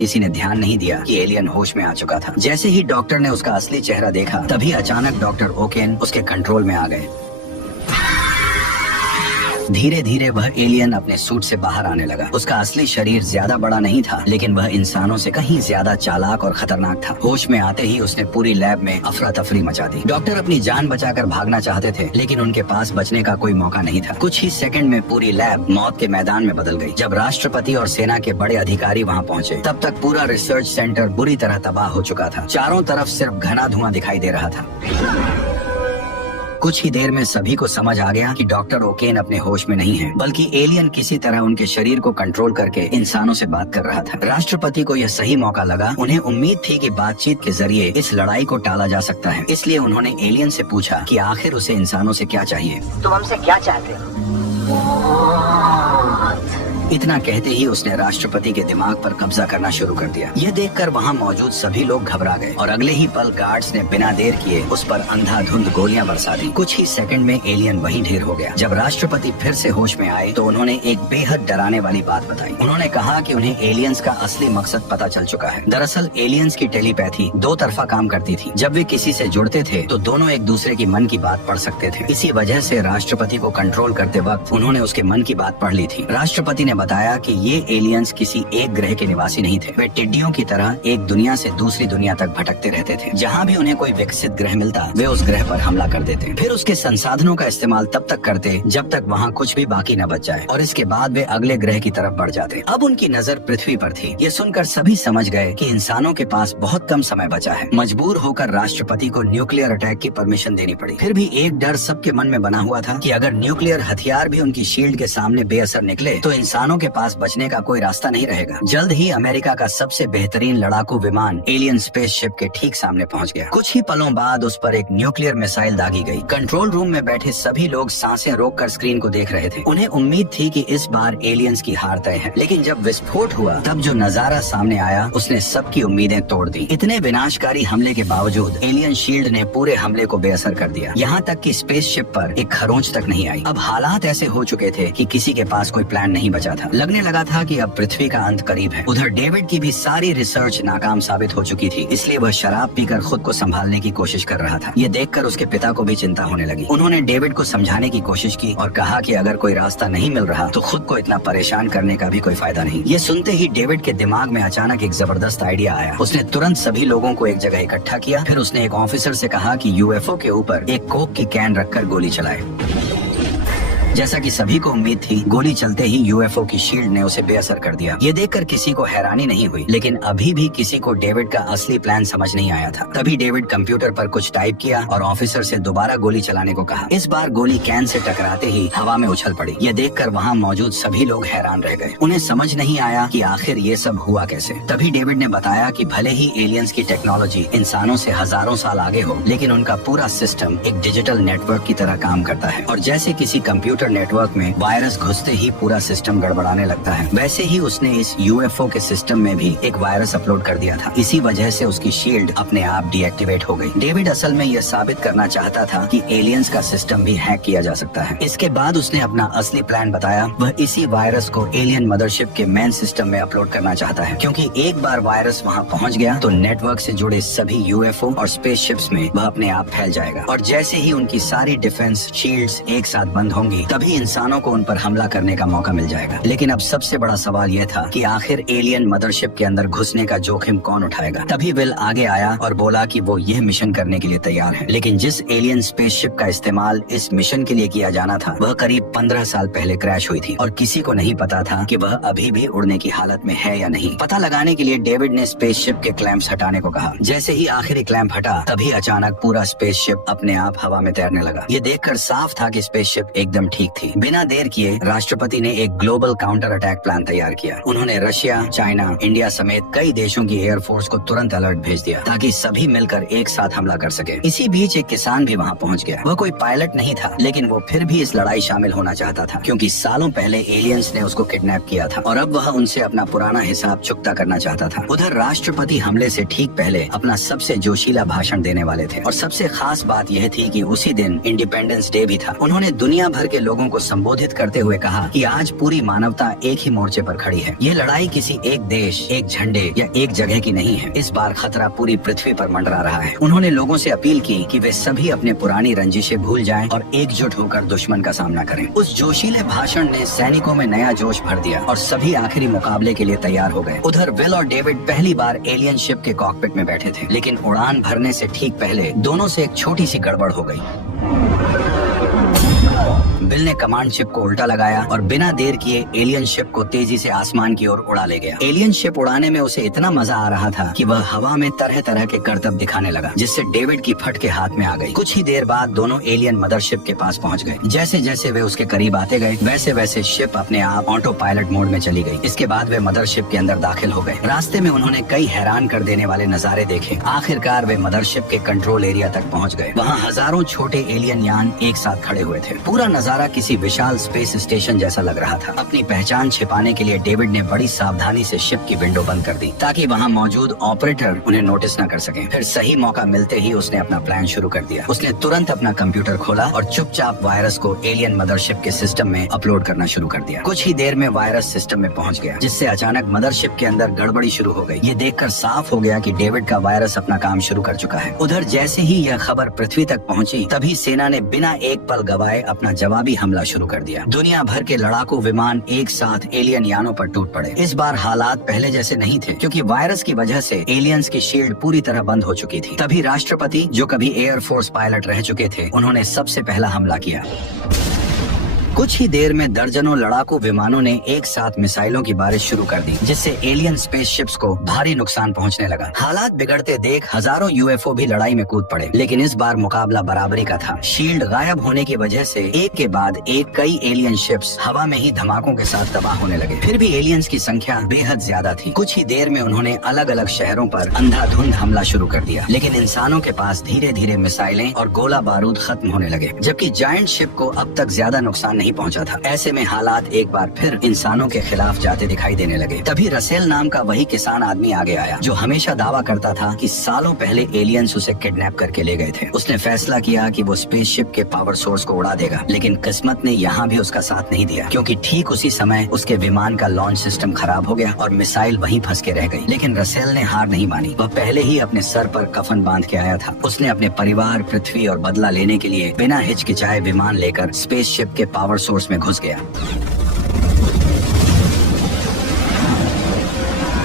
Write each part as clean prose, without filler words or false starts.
किसी ने ध्यान नहीं दिया कि एलियन होश में आ चुका था। जैसे ही डॉक्टर ने उसका असली चेहरा देखा, तभी अचानक डॉक्टर ओकेन उसके कंट्रोल में आ गए। धीरे धीरे वह एलियन अपने सूट से बाहर आने लगा। उसका असली शरीर ज्यादा बड़ा नहीं था, लेकिन वह इंसानों से कहीं ज्यादा चालाक और खतरनाक था। होश में आते ही उसने पूरी लैब में अफरा तफरी मचा दी। डॉक्टर अपनी जान बचाकर भागना चाहते थे, लेकिन उनके पास बचने का कोई मौका नहीं था। कुछ ही सेकंड में पूरी लैब मौत के मैदान में बदल गई। जब राष्ट्रपति और सेना के बड़े अधिकारी वहाँ पहुँचे, तब तक पूरा रिसर्च सेंटर बुरी तरह तबाह हो चुका था। चारों तरफ सिर्फ घना धुआं दिखाई दे रहा था। कुछ ही देर में सभी को समझ आ गया कि डॉक्टर ओकेन अपने होश में नहीं है, बल्कि एलियन किसी तरह उनके शरीर को कंट्रोल करके इंसानों से बात कर रहा था। राष्ट्रपति को यह सही मौका लगा। उन्हें उम्मीद थी कि बातचीत के जरिए इस लड़ाई को टाला जा सकता है। इसलिए उन्होंने एलियन से पूछा कि आखिर उसे इंसानों से क्या चाहिए। तुम हमसे क्या चाहते हो? इतना कहते ही उसने राष्ट्रपति के दिमाग पर कब्जा करना शुरू कर दिया। यह देखकर वहाँ मौजूद सभी लोग घबरा गए और अगले ही पल गार्ड्स ने बिना देर किए उस पर अंधाधुंध गोलियां बरसा दी। कुछ ही सेकंड में एलियन वहीं ढेर हो गया। जब राष्ट्रपति फिर से होश में आए, तो उन्होंने एक बेहद डराने वाली बात बताई। उन्होंने कहा कि उन्हें एलियंस का असली मकसद पता चल चुका है। दरअसल एलियंस की टेलीपैथी दो तरफा काम करती थी। जब वे किसी से जुड़ते थे, तो दोनों एक दूसरे की मन की बात पढ़ सकते थे। इसी वजह से राष्ट्रपति को कंट्रोल करते वक्त उन्होंने उसके मन की बात पढ़ ली थी। राष्ट्रपति ने बताया कि ये एलियंस किसी एक ग्रह के निवासी नहीं थे। वे टिड्डियों की तरह एक दुनिया से दूसरी दुनिया तक भटकते रहते थे। जहाँ भी उन्हें कोई विकसित ग्रह मिलता, वे उस ग्रह पर हमला कर देते। फिर उसके संसाधनों का इस्तेमाल तब तक करते जब तक वहाँ कुछ भी बाकी न बच जाए, और इसके बाद वे अगले ग्रह की तरफ बढ़ जाते। अब उनकी नजर पृथ्वी पर थी। ये सुनकर सभी समझ गए कि इंसानों के पास बहुत कम समय बचा है। मजबूर होकर राष्ट्रपति को न्यूक्लियर अटैक की परमिशन देनी पड़ी। फिर भी एक डर सबके मन में बना हुआ था कि अगर न्यूक्लियर हथियार भी उनकी शील्ड के सामने बेअसर निकले, तो इंसानों के पास बचने का कोई रास्ता नहीं रहेगा। जल्द ही अमेरिका का सबसे बेहतरीन लड़ाकू विमान एलियन स्पेसशिप के ठीक सामने पहुंच गया। कुछ ही पलों बाद उस पर एक न्यूक्लियर मिसाइल दागी गई। कंट्रोल रूम में बैठे सभी लोग सांसें रोककर स्क्रीन को देख रहे थे। उन्हें उम्मीद थी कि इस बार एलियंस की हार तय है, लेकिन जब विस्फोट हुआ, तब जो नजारा सामने आया, उसने सबकी उम्मीदें तोड़ दी। इतने विनाशकारी हमले के बावजूद एलियन शील्ड ने पूरे हमले को बेअसर कर दिया। यहाँ तक कि स्पेसशिप पर एक खरोंच तक नहीं आई। अब हालात ऐसे हो चुके थे कि किसी के पास कोई प्लान नहीं बचा था। लगने लगा था कि अब पृथ्वी का अंत करीब है। उधर डेविड की भी सारी रिसर्च नाकाम साबित हो चुकी थी, इसलिए वह शराब पीकर खुद को संभालने की कोशिश कर रहा था। ये देखकर उसके पिता को भी चिंता होने लगी। उन्होंने डेविड को समझाने की कोशिश की और कहा कि अगर कोई रास्ता नहीं मिल रहा, तो खुद को इतना परेशान करने का भी कोई फायदा नहीं। ये सुनते ही डेविड के दिमाग में अचानक एक जबरदस्त आइडिया आया। उसने तुरंत सभी लोगों को एक जगह इकट्ठा किया। फिर उसने एक ऑफिसर से कहा कि यूएफओ के ऊपर एक कोक की कैन रखकर गोली चलाए। जैसा कि सभी को उम्मीद थी, गोली चलते ही यूएफओ की शील्ड ने उसे बेअसर कर दिया। ये देखकर किसी को हैरानी नहीं हुई, लेकिन अभी भी किसी को डेविड का असली प्लान समझ नहीं आया था। तभी डेविड कंप्यूटर पर कुछ टाइप किया और ऑफिसर से दोबारा गोली चलाने को कहा। इस बार गोली कैन से टकराते ही हवा में उछल पड़ी। ये देखकर वहाँ मौजूद सभी लोग हैरान रह गए। उन्हें समझ नहीं आया कि आखिर ये सब हुआ कैसे। तभी डेविड ने बताया कि भले ही एलियंस की टेक्नोलॉजी इंसानों से हजारों साल आगे हो, लेकिन उनका पूरा सिस्टम एक डिजिटल नेटवर्क की तरह काम करता है, और जैसे किसी कंप्यूटर नेटवर्क में वायरस घुसते ही पूरा सिस्टम गड़बड़ाने लगता है, वैसे ही उसने इस यूएफओ के सिस्टम में भी एक वायरस अपलोड कर दिया था। इसी वजह से उसकी शील्ड अपने आप डीएक्टिवेट हो गई। डेविड असल में यह साबित करना चाहता था कि एलियंस का सिस्टम भी हैक किया जा सकता है। इसके बाद उसने अपना असली प्लान बताया। वह इसी वायरस को एलियन मदरशिप के मेन सिस्टम में अपलोड करना चाहता है, क्योंकि एक बार वायरस वहाँ पहुँच गया तो नेटवर्क से जुड़े सभी यूएफओ और स्पेसशिप्स में वह अपने आप फैल जाएगा, और जैसे ही उनकी सारी डिफेंस शील्ड्स एक साथ बंद होंगी, तभी इंसानों को उन पर हमला करने का मौका मिल जाएगा। लेकिन अब सबसे बड़ा सवाल यह था कि आखिर एलियन मदरशिप के अंदर घुसने का जोखिम कौन उठाएगा। तभी विल आगे आया और बोला कि वो यह मिशन करने के लिए तैयार है, लेकिन जिस एलियन स्पेसशिप का इस्तेमाल इस मिशन के लिए किया जाना था, वह करीब 15 साल पहले क्रैश हुई थी, और किसी को नहीं पता था कि वह अभी भी उड़ने की हालत में है या नहीं। पता लगाने के लिए डेविड ने स्पेसशिप के क्लैंप्स हटाने को कहा। जैसे ही आखिरी क्लैंप हटा, तभी अचानक पूरा स्पेसशिप अपने आप हवा में तैरने लगा। ये देखकर साफ था कि स्पेसशिप एकदम ठीक थी। बिना देर किए राष्ट्रपति ने एक ग्लोबल काउंटर अटैक प्लान तैयार किया। उन्होंने रशिया, चाइना, इंडिया समेत कई देशों की एयरफोर्स को तुरंत अलर्ट भेज दिया, ताकि सभी मिलकर एक साथ हमला कर सके। इसी बीच एक किसान भी वहाँ पहुँच गया। वह कोई पायलट नहीं था, लेकिन वो फिर भी इस लड़ाई शामिल होना चाहता था, क्योंकि सालों पहले एलियंस ने उसको किडनैप किया था, और अब वह उनसे अपना पुराना हिसाब चुकता करना चाहता था। उधर राष्ट्रपति हमले से ठीक पहले अपना सबसे जोशीला भाषण देने वाले थे, और सबसे खास बात यह थी कि उसी दिन इंडिपेंडेंस डे भी था। उन्होंने दुनिया भर के लोगों लोगों को संबोधित करते हुए कहा कि आज पूरी मानवता एक ही मोर्चे पर खड़ी है। ये लड़ाई किसी एक देश, एक झंडे या एक जगह की नहीं है। इस बार खतरा पूरी पृथ्वी पर मंडरा रहा है। उन्होंने लोगों से अपील की कि वे सभी अपने पुरानी रंजिशें भूल जाएं और एकजुट होकर दुश्मन का सामना करें। उस जोशीले भाषण ने सैनिकों में नया जोश भर दिया और सभी आखिरी मुकाबले के लिए तैयार हो गए। उधर विल और डेविड पहली बार एलियन शिप के कॉकपिट में बैठे थे, लेकिन उड़ान भरने से ठीक पहले दोनों से एक छोटी सी गड़बड़ हो गई। बिल ने कमांड शिप को उल्टा लगाया और बिना देर किए एलियन शिप को तेजी से आसमान की ओर उड़ा ले गया। एलियन शिप उड़ाने में उसे इतना मजा आ रहा था कि वह हवा में तरह तरह के करतब दिखाने लगा, जिससे डेविड की फट के हाथ में आ गई। कुछ ही देर बाद दोनों एलियन मदरशिप के पास पहुंच गए। जैसे जैसे वे उसके करीब आते गए, वैसे वैसे शिप अपने आप ऑटो पायलट मोड में चली गई। इसके बाद वे मदरशिप के अंदर दाखिल हो गए। रास्ते में उन्होंने कई हैरान कर देने वाले नजारे देखे। आखिरकार वे मदरशिप के कंट्रोल एरिया तक पहुँच गए। वहाँ हजारों छोटे एलियन यान एक साथ खड़े हुए थे। पूरा नजारा किसी विशाल स्पेस स्टेशन जैसा लग रहा था। अपनी पहचान छिपाने के लिए डेविड ने बड़ी सावधानी से शिप की विंडो बंद कर दी, ताकि वहाँ मौजूद ऑपरेटर उन्हें नोटिस न कर सके। फिर सही मौका मिलते ही उसने अपना प्लान शुरू कर दिया। उसने तुरंत अपना कंप्यूटर खोला और चुपचाप वायरस को एलियन मदरशिप के सिस्टम में अपलोड करना शुरू कर दिया। कुछ ही देर में वायरस सिस्टम में पहुँच गया, जिससे अचानक मदरशिप के अंदर गड़बड़ी शुरू हो गई। ये देखकर साफ हो गया कि डेविड का वायरस अपना काम शुरू कर चुका है। उधर जैसे ही यह खबर पृथ्वी तक पहुँची, तभी सेना ने बिना एक पल गवाए अपना जवाबी हमला शुरू कर दिया। दुनिया भर के लड़ाकू विमान एक साथ एलियन यानों पर टूट पड़े। इस बार हालात पहले जैसे नहीं थे, क्योंकि वायरस की वजह से एलियंस की शील्ड पूरी तरह बंद हो चुकी थी। तभी राष्ट्रपति, जो कभी एयरफोर्स पायलट रह चुके थे, उन्होंने सबसे पहला हमला किया। कुछ ही देर में दर्जनों लड़ाकू विमानों ने एक साथ मिसाइलों की बारिश शुरू कर दी, जिससे एलियन स्पेसशिप्स को भारी नुकसान पहुंचने लगा। हालात बिगड़ते देख हजारों यूएफओ भी लड़ाई में कूद पड़े, लेकिन इस बार मुकाबला बराबरी का था। शील्ड गायब होने की वजह से एक के बाद एक कई एलियन शिप्स हवा में ही धमाकों के साथ तबाह होने लगे। फिर भी एलियंस की संख्या बेहद ज्यादा थी। कुछ ही देर में उन्होंने अलग अलग शहरों पर अंधाधुंध हमला शुरू कर दिया, लेकिन इंसानों के पास धीरे धीरे मिसाइलें और गोला बारूद खत्म होने लगे, जबकि जायंट शिप को अब तक ज्यादा नुकसान नहीं पहुंचा था। ऐसे में हालात एक बार फिर इंसानों के खिलाफ जाते दिखाई देने लगे। तभी रसेल नाम का वही किसान आदमी आगे आया, जो हमेशा दावा करता था कि सालों पहले एलियंस उसे किडनैप करके ले गए थे। उसने फैसला किया कि वो स्पेसशिप के पावर सोर्स को उड़ा देगा, लेकिन किस्मत ने यहाँ भी उसका साथ नहीं दिया, क्योंकि ठीक उसी समय उसके विमान का लॉन्च सिस्टम खराब हो गया और मिसाइल वहीं फंस के रह गई। लेकिन रसेल ने हार नहीं मानी। वह पहले ही अपने सर पर कफन बांध के आया था। उसने अपने परिवार, पृथ्वी और बदला लेने के लिए बिना हिचकिचाए विमान लेकर स्पेसशिप के पावर सोर्स में घुस गया।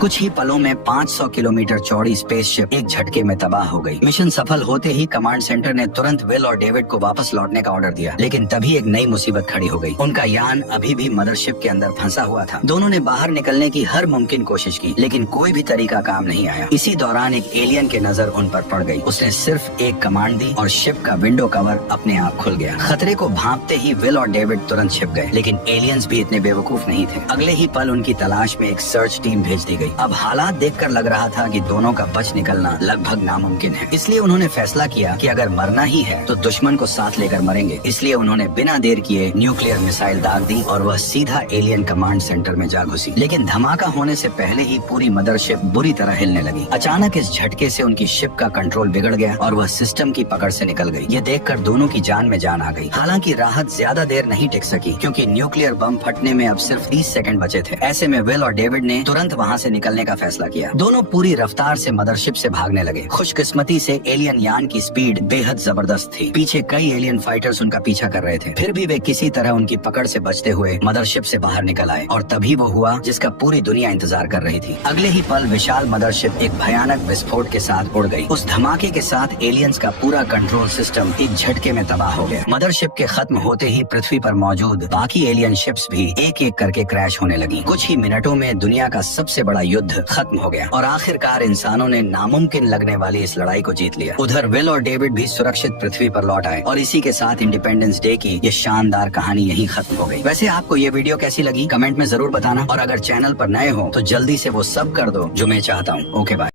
कुछ ही पलों में 500 किलोमीटर चौड़ी स्पेसशिप एक झटके में तबाह हो गई। मिशन सफल होते ही कमांड सेंटर ने तुरंत विल और डेविड को वापस लौटने का ऑर्डर दिया, लेकिन तभी एक नई मुसीबत खड़ी हो गई। उनका यान अभी भी मदरशिप के अंदर फंसा हुआ था। दोनों ने बाहर निकलने की हर मुमकिन कोशिश की, लेकिन कोई भी तरीका काम नहीं आया। इसी दौरान एक एलियन की नजर उन पर पड़ गई। उसने सिर्फ एक कमांड दी और शिप का विंडो कवर अपने आप खुल गया। खतरे को भांपते ही विल और डेविड तुरंत छिप गए, लेकिन एलियंस भी इतने बेवकूफ नहीं थे। अगले ही पल उनकी तलाश में एक सर्च टीम भेज दी गई। अब हालात देखकर लग रहा था कि दोनों का बच निकलना लगभग नामुमकिन है। इसलिए उन्होंने फैसला किया कि अगर मरना ही है तो दुश्मन को साथ लेकर मरेंगे। इसलिए उन्होंने बिना देर किए न्यूक्लियर मिसाइल दाग दी और वह सीधा एलियन कमांड सेंटर में जा घुसी। लेकिन धमाका होने से पहले ही पूरी मदरशिप बुरी तरह हिलने लगी। अचानक इस झटके से उनकी शिप का कंट्रोल बिगड़ गया और वह सिस्टम की पकड़ से निकल गई। ये देखकर दोनों की जान में जान आ गई। हालांकि राहत ज्यादा देर नहीं टिक सकी, क्योंकि न्यूक्लियर बम फटने में अब सिर्फ 30 सेकंड बचे थे। ऐसे में विल और डेविड ने तुरंत वहाँ से निकलने का फैसला किया। दोनों पूरी रफ्तार से मदरशिप से भागने लगे। खुशकिस्मती से एलियन यान की स्पीड बेहद जबरदस्त थी। पीछे कई एलियन फाइटर्स उनका पीछा कर रहे थे। फिर भी वे किसी तरह उनकी पकड़ से बचते हुए मदरशिप से बाहर निकल आए और तभी वो हुआ जिसका पूरी दुनिया इंतजार कर रही थी। अगले ही पल विशाल मदरशिप एक भयानक विस्फोट के साथ उड़ गई। उस धमाके के साथ एलियंस का पूरा कंट्रोल सिस्टम एक झटके में तबाह हो गया। मदरशिप के खत्म होते ही पृथ्वी पर मौजूद बाकी एलियन शिप्स भी एक एक करके क्रैश होने लगी। कुछ ही मिनटों में दुनिया का सबसे बड़ा युद्ध खत्म हो गया और आखिरकार इंसानों ने नामुमकिन लगने वाली इस लड़ाई को जीत लिया। उधर विल और डेविड भी सुरक्षित पृथ्वी पर लौट आए और इसी के साथ इंडिपेंडेंस डे की ये शानदार कहानी यहीं खत्म हो गई। वैसे आपको ये वीडियो कैसी लगी कमेंट में जरूर बताना, और अगर चैनल पर नए हो तो जल्दी से वो सब कर दो जो मैं चाहता हूँ। Okay bye.